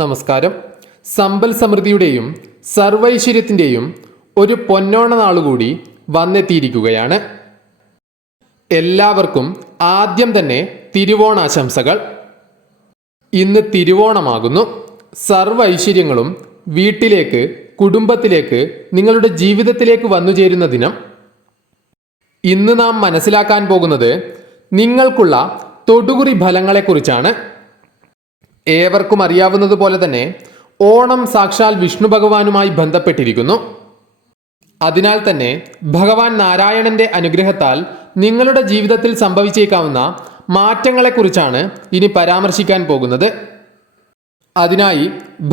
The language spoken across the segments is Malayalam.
നമസ്കാരം. സമ്പൽ സമൃദ്ധിയുടെയും സർവൈശ്വര്യത്തിൻ്റെയും ഒരു പൊന്നോണ നാളുകൂടി വന്നെത്തിയിരിക്കുകയാണ്. എല്ലാവർക്കും ആദ്യം തന്നെ തിരുവോണാശംസകൾ. ഇന്ന് തിരുവോണമാകുന്നു. സർവൈശ്വര്യങ്ങളും വീട്ടിലേക്ക്, കുടുംബത്തിലേക്ക്, നിങ്ങളുടെ ജീവിതത്തിലേക്ക് വന്നു ചേരുന്ന ദിനം. ഇന്ന് നാം മനസ്സിലാക്കാൻ പോകുന്നത് നിങ്ങൾക്കുള്ള തൊടുകുറി ഫലങ്ങളെക്കുറിച്ചാണ്. ഏവർക്കും അറിയാവുന്നതുപോലെ തന്നെ ഓണം സാക്ഷാൽ വിഷ്ണു ഭഗവാനുമായി ബന്ധപ്പെട്ടിരിക്കുന്നു. അതിനാൽ തന്നെ ഭഗവാൻ നാരായണന്റെ അനുഗ്രഹത്താൽ നിങ്ങളുടെ ജീവിതത്തിൽ സംഭവിച്ചേക്കാവുന്ന മാറ്റങ്ങളെക്കുറിച്ചാണ് ഇനി പരാമർശിക്കാൻ പോകുന്നത്. അതിനായി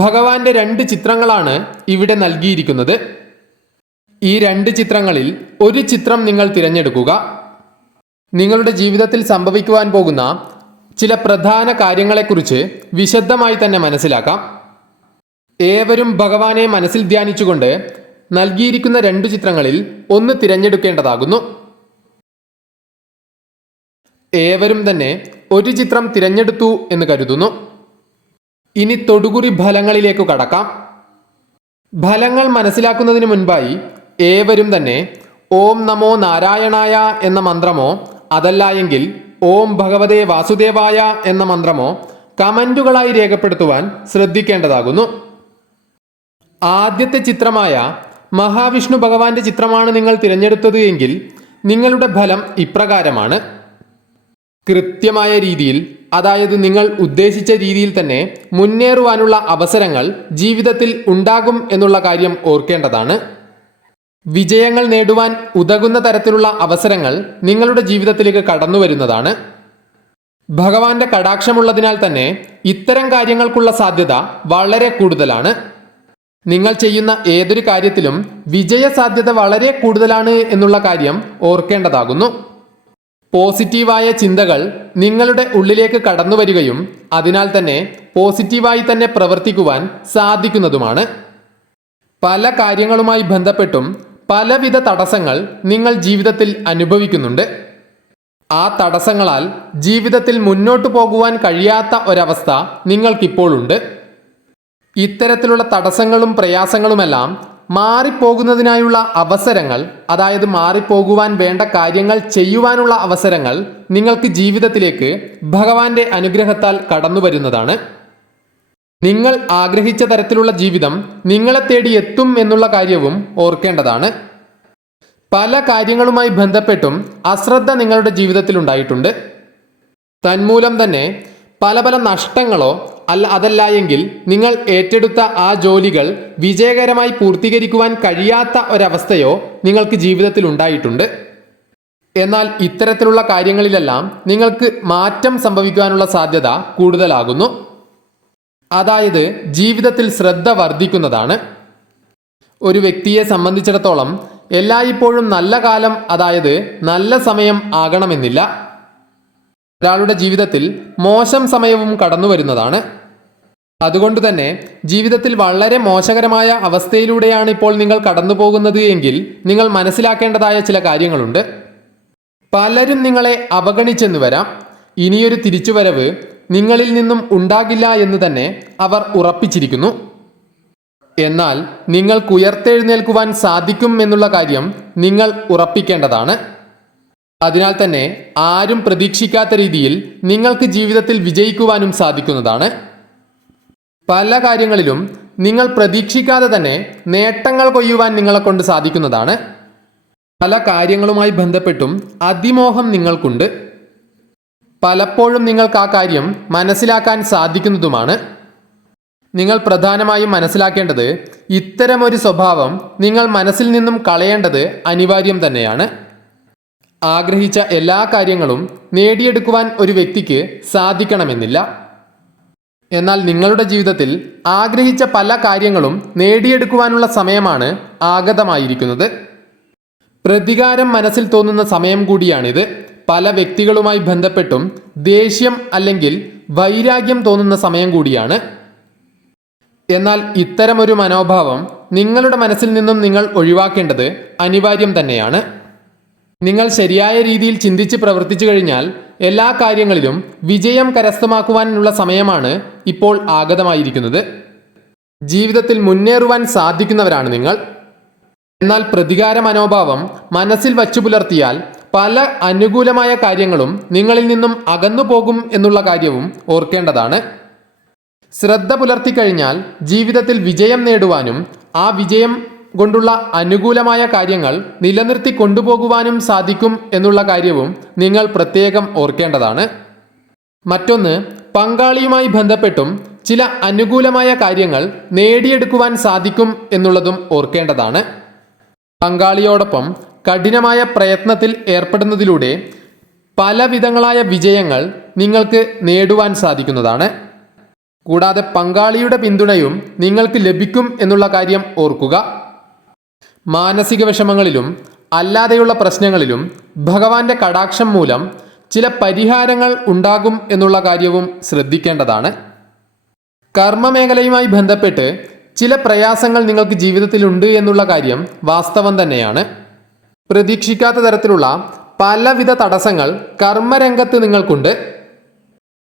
ഭഗവാന്റെ 2 ചിത്രങ്ങളാണ് ഇവിടെ നൽകിയിരിക്കുന്നത്. ഈ 2 ചിത്രങ്ങളിൽ ഒരു ചിത്രം നിങ്ങൾ തിരഞ്ഞെടുക്കുക. നിങ്ങളുടെ ജീവിതത്തിൽ സംഭവിക്കുവാൻ പോകുന്ന ചില പ്രധാന കാര്യങ്ങളെക്കുറിച്ച് വിശദമായി തന്നെ മനസ്സിലാക്കാം. ഏവരും ഭഗവാനെ മനസ്സിൽ ധ്യാനിച്ചുകൊണ്ട് നൽകിയിരിക്കുന്ന 2 ചിത്രങ്ങളിൽ ഒന്ന് തിരഞ്ഞെടുക്കേണ്ടതാകുന്നു. ഏവരും തന്നെ ഒരു ചിത്രം തിരഞ്ഞെടുത്തു എന്ന് കരുതുന്നു. ഇനി തൊടുകുറി ഫലങ്ങളിലേക്ക് കടക്കാം. ഫലങ്ങൾ മനസ്സിലാക്കുന്നതിന് മുൻപായി ഏവരും തന്നെ ഓം നമോ നാരായണായ എന്ന മന്ത്രമോ അതല്ല എങ്കിൽ ഓം ഭഗവതേ വാസുദേവായ എന്ന മന്ത്രമോ കമന്റുകളായി രേഖപ്പെടുത്തുവാൻ ശ്രദ്ധിക്കേണ്ടതാകുന്നു. ആദ്യത്തെ ചിത്രമായ മഹാവിഷ്ണു ഭഗവാന്റെ ചിത്രമാണ് നിങ്ങൾ തിരഞ്ഞെടുത്തത് എങ്കിൽ നിങ്ങളുടെ ഫലം ഇപ്രകാരമാണ്. കൃത്യമായ രീതിയിൽ, അതായത് നിങ്ങൾ ഉദ്ദേശിച്ച രീതിയിൽ തന്നെ മുന്നേറുവാനുള്ള അവസരങ്ങൾ ജീവിതത്തിൽ ഉണ്ടാകും എന്നുള്ള കാര്യം ഓർക്കേണ്ടതാണ്. വിജയങ്ങൾ നേടുവാൻ ഉതകുന്ന തരത്തിലുള്ള അവസരങ്ങൾ നിങ്ങളുടെ ജീവിതത്തിലേക്ക് കടന്നു വരുന്നതാണ്. ഭഗവാന്റെ കടാക്ഷമുള്ളതിനാൽ തന്നെ ഇത്തരം കാര്യങ്ങൾക്കുള്ള സാധ്യത വളരെ കൂടുതലാണ്. നിങ്ങൾ ചെയ്യുന്ന ഏതൊരു കാര്യത്തിലും വിജയ സാധ്യത വളരെ കൂടുതലാണ് എന്നുള്ള കാര്യം ഓർക്കേണ്ടതാകുന്നു. പോസിറ്റീവായ ചിന്തകൾ നിങ്ങളുടെ ഉള്ളിലേക്ക് കടന്നു വരികയും അതിനാൽ തന്നെ പോസിറ്റീവായി തന്നെ പ്രവർത്തിക്കുവാൻ സാധിക്കുന്നതുമാണ്. പല കാര്യങ്ങളുമായി ബന്ധപ്പെട്ടും പലവിധ തടസ്സങ്ങൾ നിങ്ങൾ ജീവിതത്തിൽ അനുഭവിക്കുന്നുണ്ട്. ആ തടസ്സങ്ങളാൽ ജീവിതത്തിൽ മുന്നോട്ടു പോകുവാൻ കഴിയാത്ത ഒരവസ്ഥ നിങ്ങൾക്കിപ്പോഴുണ്ട്. ഇത്തരത്തിലുള്ള തടസ്സങ്ങളും പ്രയാസങ്ങളുമെല്ലാം മാറിപ്പോകുന്നതിനായുള്ള അവസരങ്ങൾ, അതായത് മാറിപ്പോകുവാൻ വേണ്ട കാര്യങ്ങൾ ചെയ്യുവാനുള്ള അവസരങ്ങൾ നിങ്ങൾക്ക് ജീവിതത്തിലേക്ക് ഭഗവാന്റെ അനുഗ്രഹത്താൽ കടന്നു വരുന്നതാണ്. നിങ്ങൾ ആഗ്രഹിച്ച തരത്തിലുള്ള ജീവിതം നിങ്ങളെ തേടി എത്തും എന്നുള്ള കാര്യവും ഓർക്കേണ്ടതാണ്. പല കാര്യങ്ങളുമായി ബന്ധപ്പെട്ടും അശ്രദ്ധ നിങ്ങളുടെ ജീവിതത്തിൽ ഉണ്ടായിട്ടുണ്ട്. തന്മൂലം തന്നെ പല നഷ്ടങ്ങളോ അതല്ല എങ്കിൽ നിങ്ങൾ ഏറ്റെടുത്ത ആ ജോലികൾ വിജയകരമായി പൂർത്തീകരിക്കുവാൻ കഴിയാത്ത ഒരവസ്ഥയോ നിങ്ങൾക്ക് ജീവിതത്തിൽ ഉണ്ടായിട്ടുണ്ട്. എന്നാൽ ഇത്തരത്തിലുള്ള കാര്യങ്ങളിലെല്ലാം നിങ്ങൾക്ക് മാറ്റം സംഭവിക്കുവാനുള്ള സാധ്യത കൂടുതലാകുന്നു. അതായത് ജീവിതത്തിൽ ശ്രദ്ധ വർദ്ധിക്കുന്നതാണ്. ഒരു വ്യക്തിയെ സംബന്ധിച്ചിടത്തോളം എല്ലായ്പ്പോഴും നല്ല കാലം, അതായത് നല്ല സമയം ആകണമെന്നില്ല. ഒരാളുടെ ജീവിതത്തിൽ മോശം സമയവും കടന്നു വരുന്നതാണ്. അതുകൊണ്ട് തന്നെ ജീവിതത്തിൽ വളരെ മോശകരമായ അവസ്ഥയിലൂടെയാണ് ഇപ്പോൾ നിങ്ങൾ കടന്നു പോകുന്നത് എങ്കിൽ നിങ്ങൾ മനസ്സിലാക്കേണ്ടതായ ചില കാര്യങ്ങളുണ്ട്. പലരും നിങ്ങളെ അവഗണിച്ചെന്ന് വരാം. ഇനിയൊരു തിരിച്ചുവരവ് നിങ്ങളിൽ നിന്നും ഉണ്ടാകില്ല എന്ന് തന്നെ അവർ ഉറപ്പിച്ചിരിക്കുന്നു. എന്നാൽ നിങ്ങൾക്ക് ഉയർത്തെഴുന്നേൽക്കുവാൻ സാധിക്കും എന്നുള്ള കാര്യം നിങ്ങൾ ഉറപ്പിക്കേണ്ടതാണ്. അതിനാൽ തന്നെ ആരും പ്രതീക്ഷിക്കാത്ത രീതിയിൽ നിങ്ങൾക്ക് ജീവിതത്തിൽ വിജയിക്കുവാനും സാധിക്കുന്നതാണ്. പല കാര്യങ്ങളിലും നിങ്ങൾ പ്രതീക്ഷിക്കാതെ തന്നെ നേട്ടങ്ങൾ കൊയ്യുവാൻ നിങ്ങളെ കൊണ്ട് സാധിക്കുന്നതാണ്. പല കാര്യങ്ങളുമായി ബന്ധപ്പെട്ടും അതിമോഹം നിങ്ങൾക്കുണ്ട്. പലപ്പോഴും നിങ്ങൾക്ക് ആ കാര്യം മനസ്സിലാക്കാൻ സാധിക്കുന്നതുമാണ്. നിങ്ങൾ പ്രധാനമായും മനസ്സിലാക്കേണ്ടത് ഇത്തരമൊരു സ്വഭാവം നിങ്ങൾ മനസ്സിൽ നിന്നും കളയേണ്ടത് അനിവാര്യം തന്നെയാണ്. ആഗ്രഹിച്ച എല്ലാ കാര്യങ്ങളും നേടിയെടുക്കുവാൻ ഒരു വ്യക്തിക്ക് സാധിക്കണമെന്നില്ല. എന്നാൽ നിങ്ങളുടെ ജീവിതത്തിൽ ആഗ്രഹിച്ച പല കാര്യങ്ങളും നേടിയെടുക്കുവാനുള്ള സമയമാണ് ആഗതമായിരിക്കുന്നത്. പ്രതികാരം മനസ്സിൽ തോന്നുന്ന സമയം കൂടിയാണിത്. പല വ്യക്തികളുമായി ബന്ധപ്പെട്ടും ദേഷ്യം അല്ലെങ്കിൽ വൈരാഗ്യം തോന്നുന്ന സമയം കൂടിയാണ്. എന്നാൽ ഇത്തരമൊരു മനോഭാവം നിങ്ങളുടെ മനസ്സിൽ നിന്നും നിങ്ങൾ ഒഴിവാക്കേണ്ടത് അനിവാര്യം തന്നെയാണ്. നിങ്ങൾ ശരിയായ രീതിയിൽ ചിന്തിച്ച് പ്രവർത്തിച്ചു കഴിഞ്ഞാൽ എല്ലാ കാര്യങ്ങളിലും വിജയം കരസ്ഥമാക്കുവാനുള്ള സമയമാണ് ഇപ്പോൾ ആഗതമായിരിക്കുന്നത്. ജീവിതത്തിൽ മുന്നേറുവാൻ സാധിക്കുന്നവരാണ് നിങ്ങൾ. എന്നാൽ പ്രതികാര മനോഭാവം മനസ്സിൽ വച്ചു പുലർത്തിയാൽ പല അനുകൂലമായ കാര്യങ്ങളും നിങ്ങളിൽ നിന്നും അകന്നു പോകും എന്നുള്ള കാര്യവും ഓർക്കേണ്ടതാണ്. ശ്രദ്ധ പുലർത്തിക്കഴിഞ്ഞാൽ ജീവിതത്തിൽ വിജയം നേടുവാനും ആ വിജയം കൊണ്ടുള്ള അനുകൂലമായ കാര്യങ്ങൾ നിലനിർത്തി കൊണ്ടുപോകുവാനും സാധിക്കും എന്നുള്ള കാര്യവും നിങ്ങൾ പ്രത്യേകം ഓർക്കേണ്ടതാണ്. മറ്റൊന്ന്, പങ്കാളിയുമായി ബന്ധപ്പെട്ടും ചില അനുകൂലമായ കാര്യങ്ങൾ നേടിയെടുക്കുവാൻ സാധിക്കും എന്നുള്ളതും ഓർക്കേണ്ടതാണ്. പങ്കാളിയോടൊപ്പം കഠിനമായ പ്രയത്നത്തിൽ ഏർപ്പെടുന്നതിലൂടെ പലവിധങ്ങളായ വിജയങ്ങൾ നിങ്ങൾക്ക് നേടുവാൻ സാധിക്കുന്നതാണ്. കൂടാതെ പങ്കാളിയുടെ പിന്തുണയും നിങ്ങൾക്ക് ലഭിക്കും എന്നുള്ള കാര്യം ഓർക്കുക. മാനസിക വിഷമങ്ങളിലും അല്ലാതെയുള്ള പ്രശ്നങ്ങളിലും ഭഗവാന്റെ കടാക്ഷം മൂലം ചില പരിഹാരങ്ങൾ ഉണ്ടാകും എന്നുള്ള കാര്യവും ശ്രദ്ധിക്കേണ്ടതാണ്. കർമ്മമേഖലയുമായി ബന്ധപ്പെട്ട് ചില പ്രയാസങ്ങൾ നിങ്ങൾക്ക് ജീവിതത്തിലുണ്ട് എന്നുള്ള കാര്യം വാസ്തവം തന്നെയാണ്. പ്രതീക്ഷിക്കാത്ത തരത്തിലുള്ള പലവിധ തടസ്സങ്ങൾ കർമ്മരംഗത്ത് നിങ്ങൾക്കുണ്ട്.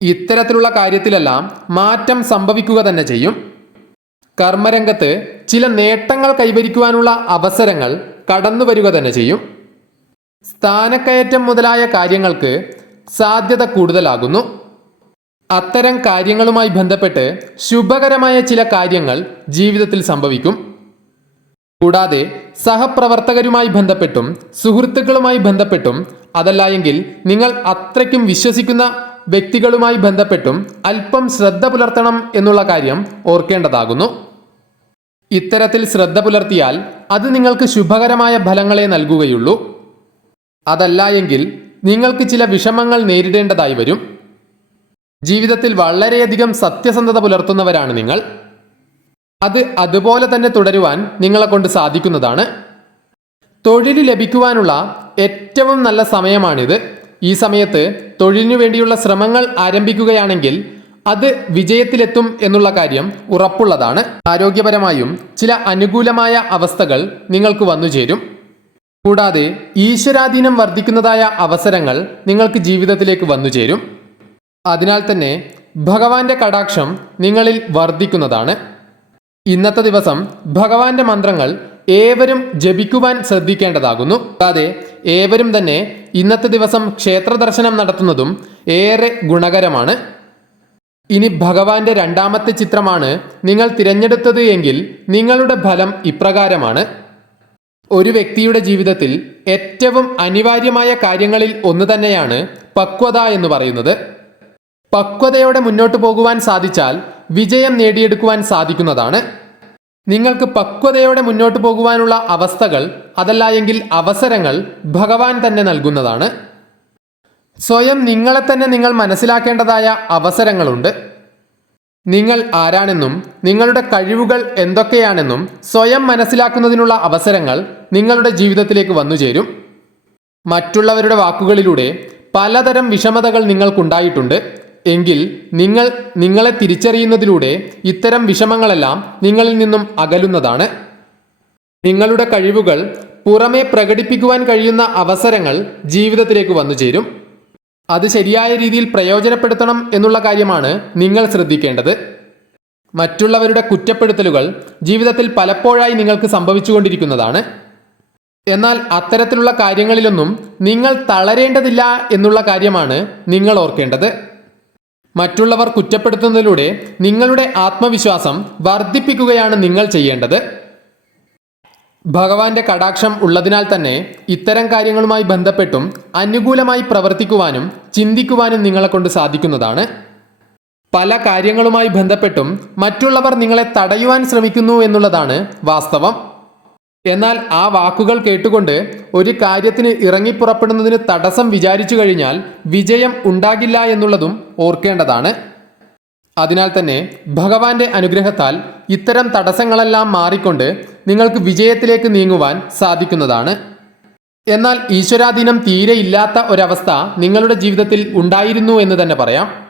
ഇത്തരത്തിലുള്ള കാര്യത്തിലെല്ലാം മാറ്റം സംഭവിക്കുക തന്നെ ചെയ്യും. കർമ്മരംഗത്ത് ചില നേട്ടങ്ങൾ കൈവരിക്കുവാനുള്ള അവസരങ്ങൾ കടന്നു വരിക തന്നെ ചെയ്യും. സ്ഥാനക്കയറ്റം മുതലായ കാര്യങ്ങൾക്ക് സാധ്യത കൂടുതലാകുന്നു. അത്തരം കാര്യങ്ങളുമായി ബന്ധപ്പെട്ട് ശുഭകരമായ ചില കാര്യങ്ങൾ ജീവിതത്തിൽ സംഭവിക്കും. കൂടാതെ സഹപ്രവർത്തകരുമായി ബന്ധപ്പെട്ടും സുഹൃത്തുക്കളുമായി ബന്ധപ്പെട്ടും അതല്ല എങ്കിൽ നിങ്ങൾ അത്രയ്ക്കും വിശ്വസിക്കുന്ന വ്യക്തികളുമായി ബന്ധപ്പെട്ടും അല്പം ശ്രദ്ധ പുലർത്തണം എന്നുള്ള കാര്യം ഓർക്കേണ്ടതാകുന്നു. ഇത്തരത്തിൽ ശ്രദ്ധ പുലർത്തിയാൽ അത് നിങ്ങൾക്ക് ശുഭകരമായ ഫലങ്ങളെ നൽകുകയുള്ളൂ. അതല്ല എങ്കിൽ നിങ്ങൾക്ക് ചില വിഷമങ്ങൾ നേരിടേണ്ടതായി വരും. ജീവിതത്തിൽ വളരെയധികം സത്യസന്ധത പുലർത്തുന്നവരാണ് നിങ്ങൾ. അത് അതുപോലെ തന്നെ തുടരുവാൻ നിങ്ങളെ കൊണ്ട് സാധിക്കുന്നതാണ്. തൊഴിൽ ലഭിക്കുവാനുള്ള ഏറ്റവും നല്ല സമയമാണിത്. ഈ സമയത്ത് തൊഴിലിനു വേണ്ടിയുള്ള ശ്രമങ്ങൾ ആരംഭിക്കുകയാണെങ്കിൽ അത് വിജയത്തിലെത്തും എന്നുള്ള കാര്യം ഉറപ്പുള്ളതാണ്. ആരോഗ്യപരമായും ചില അനുകൂലമായ അവസ്ഥകൾ നിങ്ങൾക്ക് വന്നു ചേരും. കൂടാതെ ഈശ്വരാധീനം വർദ്ധിക്കുന്നതായ അവസരങ്ങൾ നിങ്ങൾക്ക് ജീവിതത്തിലേക്ക് വന്നു ചേരും. അതിനാൽ തന്നെ ഭഗവാന്റെ കടാക്ഷം നിങ്ങളിൽ വർദ്ധിക്കുന്നതാണ്. ഇന്നത്തെ ദിവസം ഭഗവാന്റെ മന്ത്രങ്ങൾ ഏവരും ജപിക്കുവാൻ ശ്രദ്ധിക്കേണ്ടതാകുന്നു. കൂടാതെ ഏവരും തന്നെ ഇന്നത്തെ ദിവസം ക്ഷേത്ര ദർശനം നടത്തുന്നതും ഏറെ ഗുണകരമാണ്. ഇനി ഭഗവാന്റെ രണ്ടാമത്തെ ചിത്രമാണ് നിങ്ങൾ തിരഞ്ഞെടുത്തത് എങ്കിൽ നിങ്ങളുടെ ഫലം ഇപ്രകാരമാണ്. ഒരു വ്യക്തിയുടെ ജീവിതത്തിൽ ഏറ്റവും അനിവാര്യമായ കാര്യങ്ങളിൽ ഒന്ന് തന്നെയാണ് പക്വത എന്ന് പറയുന്നത്. പക്വതയോടെ മുന്നോട്ട് പോകുവാൻ സാധിച്ചാൽ വിജയം നേടിയെടുക്കുവാൻ സാധിക്കുന്നതാണ്. നിങ്ങൾക്ക് പക്വതയോടെ മുന്നോട്ട് പോകുവാനുള്ള അവസ്ഥകൾ അതല്ല എങ്കിൽ അവസരങ്ങൾ ഭഗവാൻ തന്നെ നൽകുന്നതാണ്. സ്വയം നിങ്ങളെ തന്നെ നിങ്ങൾ മനസ്സിലാക്കേണ്ടതായ അവസരങ്ങളുണ്ട്. നിങ്ങൾ ആരാണെന്നും നിങ്ങളുടെ കഴിവുകൾ എന്തൊക്കെയാണെന്നും സ്വയം മനസ്സിലാക്കുന്നതിനുള്ള അവസരങ്ങൾ നിങ്ങളുടെ ജീവിതത്തിലേക്ക് വന്നു ചേരും. മറ്റുള്ളവരുടെ വാക്കുകളിലൂടെ പലതരം വിഷമതകൾ നിങ്ങൾക്കുണ്ടായിട്ടുണ്ട് എങ്കിൽ നിങ്ങളെ തിരിച്ചറിയുന്നതിലൂടെ ഇത്തരം വിഷമങ്ങളെല്ലാം നിങ്ങളിൽ നിന്നും അകലുന്നതാണ്. നിങ്ങളുടെ കഴിവുകൾ പുറമെ പ്രകടിപ്പിക്കുവാൻ കഴിയുന്ന അവസരങ്ങൾ ജീവിതത്തിലേക്ക് വന്നു ചേരും. അത് ശരിയായ രീതിയിൽ പ്രയോജനപ്പെടുത്തണം എന്നുള്ള കാര്യമാണ് നിങ്ങൾ ശ്രദ്ധിക്കേണ്ടത്. മറ്റുള്ളവരുടെ കുറ്റപ്പെടുത്തലുകൾ ജീവിതത്തിൽ പലപ്പോഴായി നിങ്ങൾക്ക് സംഭവിച്ചുകൊണ്ടിരിക്കുന്നതാണ്. എന്നാൽ അത്തരത്തിലുള്ള കാര്യങ്ങളിലൊന്നും നിങ്ങൾ തളരേണ്ടതില്ല എന്നുള്ള കാര്യമാണ് നിങ്ങൾ ഓർക്കേണ്ടത്. മറ്റുള്ളവർ കുറ്റപ്പെടുത്തുന്നതിലൂടെ നിങ്ങളുടെ ആത്മവിശ്വാസം വർദ്ധിപ്പിക്കുകയാണ് നിങ്ങൾ ചെയ്യേണ്ടത്. ഭഗവാന്റെ കടാക്ഷം ഉള്ളതിനാൽ തന്നെ ഇത്തരം കാര്യങ്ങളുമായി ബന്ധപ്പെട്ടും അനുകൂലമായി പ്രവർത്തിക്കുവാനും ചിന്തിക്കുവാനും നിങ്ങളെ കൊണ്ട് സാധിക്കുന്നതാണ്. പല കാര്യങ്ങളുമായി ബന്ധപ്പെട്ടും മറ്റുള്ളവർ നിങ്ങളെ തടയുവാൻ ശ്രമിക്കുന്നു എന്നുള്ളതാണ് വാസ്തവം. എന്നാൽ ആ വാക്കുകൾ കേട്ടുകൊണ്ട് ഒരു കാര്യത്തിന് ഇറങ്ങിപ്പുറപ്പെടുന്നതിന് തടസ്സം വിചാരിച്ചു കഴിഞ്ഞാൽ വിജയം ഉണ്ടാകില്ല എന്നുള്ളതും ഓർക്കേണ്ടതാണ്. അതിനാൽ തന്നെ ഭഗവാന്റെ അനുഗ്രഹത്താൽ ഇത്തരം തടസ്സങ്ങളെല്ലാം മാറിക്കൊണ്ട് നിങ്ങൾക്ക് വിജയത്തിലേക്ക് നീങ്ങുവാൻ സാധിക്കുന്നതാണ്. എന്നാൽ ഈശ്വരാധീനം തീരെ ഇല്ലാത്ത ഒരവസ്ഥ നിങ്ങളുടെ ജീവിതത്തിൽ ഉണ്ടായിരുന്നു എന്ന് തന്നെ പറയാം.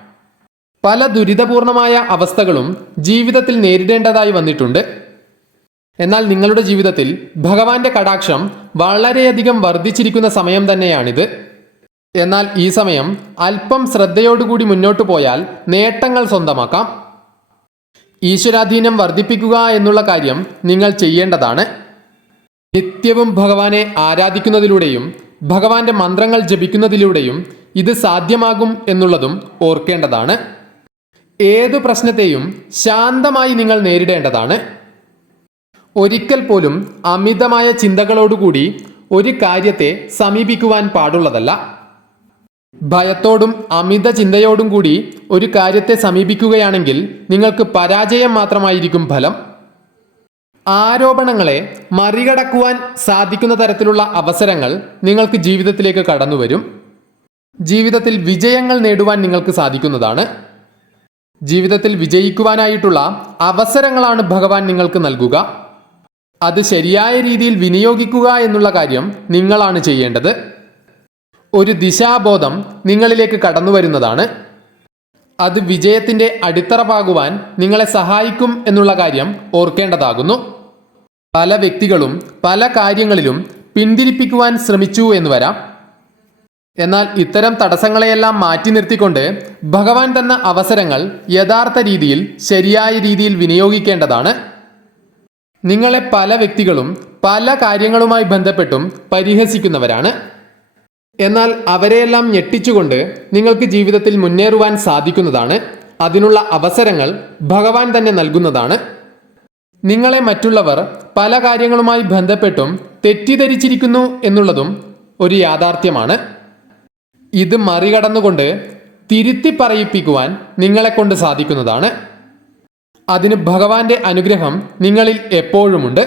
പല ദുരിതപൂർണമായ അവസ്ഥകളും ജീവിതത്തിൽ നേരിടേണ്ടതായി വന്നിട്ടുണ്ട്. എന്നാൽ നിങ്ങളുടെ ജീവിതത്തിൽ ഭഗവാന്റെ കടാക്ഷം വളരെയധികം വർദ്ധിച്ചിരിക്കുന്ന സമയം തന്നെയാണിത്. എന്നാൽ ഈ സമയം അല്പം ശ്രദ്ധയോടുകൂടി മുന്നോട്ടു പോയാൽ നേട്ടങ്ങൾ സ്വന്തമാക്കാം. ഈശ്വരാധീനം വർദ്ധിപ്പിക്കുക എന്നുള്ള കാര്യം നിങ്ങൾ ചെയ്യേണ്ടതാണ്. നിത്യവും ഭഗവാനെ ആരാധിക്കുന്നതിലൂടെയും ഭഗവാന്റെ മന്ത്രങ്ങൾ ജപിക്കുന്നതിലൂടെയും ഇത് സാധ്യമാകും എന്നുള്ളതും ഓർക്കേണ്ടതാണ്. ഏതു പ്രശ്നത്തെയും ശാന്തമായി നിങ്ങൾ നേരിടേണ്ടതാണ്. ഒരിക്കൽ പോലും അമിതമായ ചിന്തകളോടുകൂടി ഒരു കാര്യത്തെ സമീപിക്കുവാൻ പാടുള്ളതല്ല. ഭയത്തോടും അമിത ചിന്തയോടും കൂടി ഒരു കാര്യത്തെ സമീപിക്കുകയാണെങ്കിൽ നിങ്ങൾക്ക് പരാജയം മാത്രമായിരിക്കും ഫലം. ആരോപണങ്ങളെ മറികടക്കുവാൻ സാധിക്കുന്ന തരത്തിലുള്ള അവസരങ്ങൾ നിങ്ങൾക്ക് ജീവിതത്തിലേക്ക് കടന്നു വരും. ജീവിതത്തിൽ വിജയങ്ങൾ നേടുവാൻ നിങ്ങൾക്ക് സാധിക്കുന്നതാണ്. ജീവിതത്തിൽ വിജയിക്കുവാനായിട്ടുള്ള അവസരങ്ങളാണ് ഭഗവാൻ നിങ്ങൾക്ക് നൽകുക. അത് ശരിയായ രീതിയിൽ വിനിയോഗിക്കുക എന്നുള്ള കാര്യം നിങ്ങളാണ് ചെയ്യേണ്ടത്. ഒരു ദിശാബോധം നിങ്ങളിലേക്ക് കടന്നു വരുന്നതാണ്. അത് വിജയത്തിൻ്റെ അടിത്തറ പാകുവാൻ നിങ്ങളെ സഹായിക്കും എന്നുള്ള കാര്യം ഓർക്കേണ്ടതാകുന്നു. പല വ്യക്തികളും പല കാര്യങ്ങളിലും പിന്തിരിപ്പിക്കുവാൻ ശ്രമിച്ചു എന്ന് വരാം. എന്നാൽ ഇത്തരം തടസ്സങ്ങളെയെല്ലാം മാറ്റി നിർത്തിക്കൊണ്ട് ഭഗവാൻ തന്ന അവസരങ്ങൾ യഥാർത്ഥ രീതിയിൽ ശരിയായ രീതിയിൽ വിനിയോഗിക്കേണ്ടതാണ്. നിങ്ങളെ പല വ്യക്തികളും പല കാര്യങ്ങളുമായി ബന്ധപ്പെട്ടും പരിഹസിക്കുന്നവരാണ്. എന്നാൽ അവരെയെല്ലാം ഞെട്ടിച്ചുകൊണ്ട് നിങ്ങൾക്ക് ജീവിതത്തിൽ മുന്നേറുവാൻ സാധിക്കുന്നതാണ്. അതിനുള്ള അവസരങ്ങൾ ഭഗവാൻ തന്നെ നൽകുന്നതാണ്. നിങ്ങളെ മറ്റുള്ളവർ പല കാര്യങ്ങളുമായി ബന്ധപ്പെട്ടും തെറ്റിദ്ധരിച്ചിരിക്കുന്നു എന്നുള്ളതും ഒരു യാഥാർത്ഥ്യമാണ്. ഇത് മറികടന്നുകൊണ്ട് തിരുത്തി പറയിപ്പിക്കുവാൻ നിങ്ങളെക്കൊണ്ട് സാധിക്കുന്നതാണ്. അതിന് ഭഗവാന്റെ അനുഗ്രഹം നിങ്ങളിൽ എപ്പോഴുമുണ്ട്.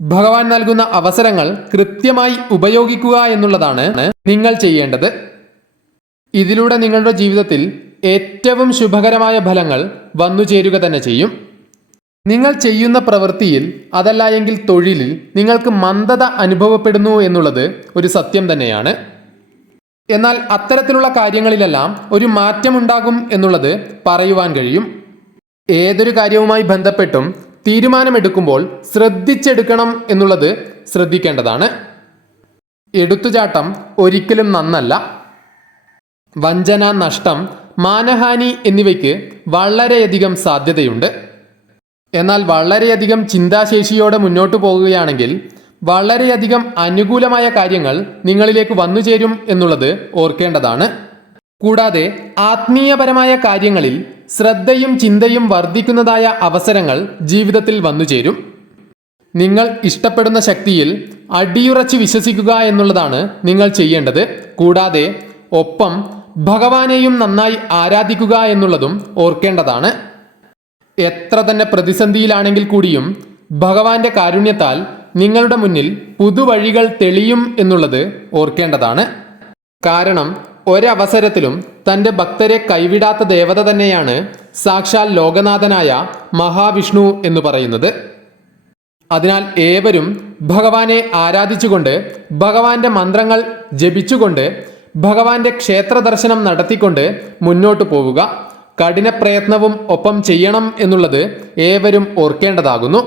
ഭഗവാൻ നൽകുന്ന അവസരങ്ങൾ കൃത്യമായി ഉപയോഗിക്കുക എന്നുള്ളതാണ് നിങ്ങൾ ചെയ്യേണ്ടത്. ഇതിലൂടെ നിങ്ങളുടെ ജീവിതത്തിൽ ഏറ്റവും ശുഭകരമായ ഫലങ്ങൾ വന്നു ചേരുക തന്നെ ചെയ്യും. നിങ്ങൾ ചെയ്യുന്ന പ്രവൃത്തിയിൽ അതല്ല എങ്കിൽ തൊഴിലിൽ നിങ്ങൾക്ക് മന്ദത അനുഭവപ്പെടുന്നു എന്നുള്ളത് ഒരു സത്യം തന്നെയാണ്. എന്നാൽ അത്തരത്തിലുള്ള കാര്യങ്ങളിലെല്ലാം ഒരു മാറ്റമുണ്ടാകും എന്നുള്ളത് പറയുവാൻ കഴിയും. ഏതൊരു കാര്യവുമായി ബന്ധപ്പെട്ടും തീരുമാനമെടുക്കുമ്പോൾ ശ്രദ്ധിച്ചെടുക്കണം എന്നുള്ളത് ശ്രദ്ധിക്കേണ്ടതാണ്. എടുത്തുചാട്ടം ഒരിക്കലും നന്നല്ല. വഞ്ചന, നഷ്ടം, മാനഹാനി എന്നിവയ്ക്ക് വളരെയധികം സാധ്യതയുണ്ട്. എന്നാൽ വളരെയധികം ചിന്താശേഷിയോടെ മുന്നോട്ട് പോകുകയാണെങ്കിൽ വളരെയധികം അനുകൂലമായ കാര്യങ്ങൾ നിങ്ങളിലേക്ക് വന്നു ചേരും എന്നുള്ളത് ഓർക്കേണ്ടതാണ്. കൂടാതെ ആത്മീയപരമായ കാര്യങ്ങളിൽ ശ്രദ്ധയും ചിന്തയും വർദ്ധിക്കുന്നതായ അവസരങ്ങൾ ജീവിതത്തിൽ വന്നു ചേരും. നിങ്ങൾ ഇഷ്ടപ്പെടുന്ന ശക്തിയിൽ അടിയുറച്ച് വിശ്വസിക്കുക എന്നുള്ളതാണ് നിങ്ങൾ ചെയ്യേണ്ടത്. കൂടാതെ ഒപ്പം ഭഗവാനെയും നന്നായി ആരാധിക്കുക എന്നുള്ളതും ഓർക്കേണ്ടതാണ്. എത്ര തന്നെ പ്രതിസന്ധിയിലാണെങ്കിൽ കൂടിയും ഭഗവാന്റെ കാരുണ്യത്താൽ നിങ്ങളുടെ മുന്നിൽ പുതുവഴികൾ തെളിയും എന്നുള്ളത് ഓർക്കേണ്ടതാണ്. കാരണം ഒരവസരത്തിലും തൻ്റെ ഭക്തരെ കൈവിടാത്ത ദേവത തന്നെയാണ് സാക്ഷാൽ ലോകനാഥനായ മഹാവിഷ്ണു എന്ന് പറയുന്നത്. അതിനാൽ ഏവരും ഭഗവാനെ ആരാധിച്ചുകൊണ്ട് ഭഗവാന്റെ മന്ത്രങ്ങൾ ജപിച്ചുകൊണ്ട് ഭഗവാന്റെ ക്ഷേത്ര ദർശനം നടത്തിക്കൊണ്ട് മുന്നോട്ട് പോവുക. കഠിന പ്രയത്നവും ഒപ്പം ചെയ്യണം എന്നുള്ളത് ഏവരും ഓർക്കേണ്ടതാകുന്നു.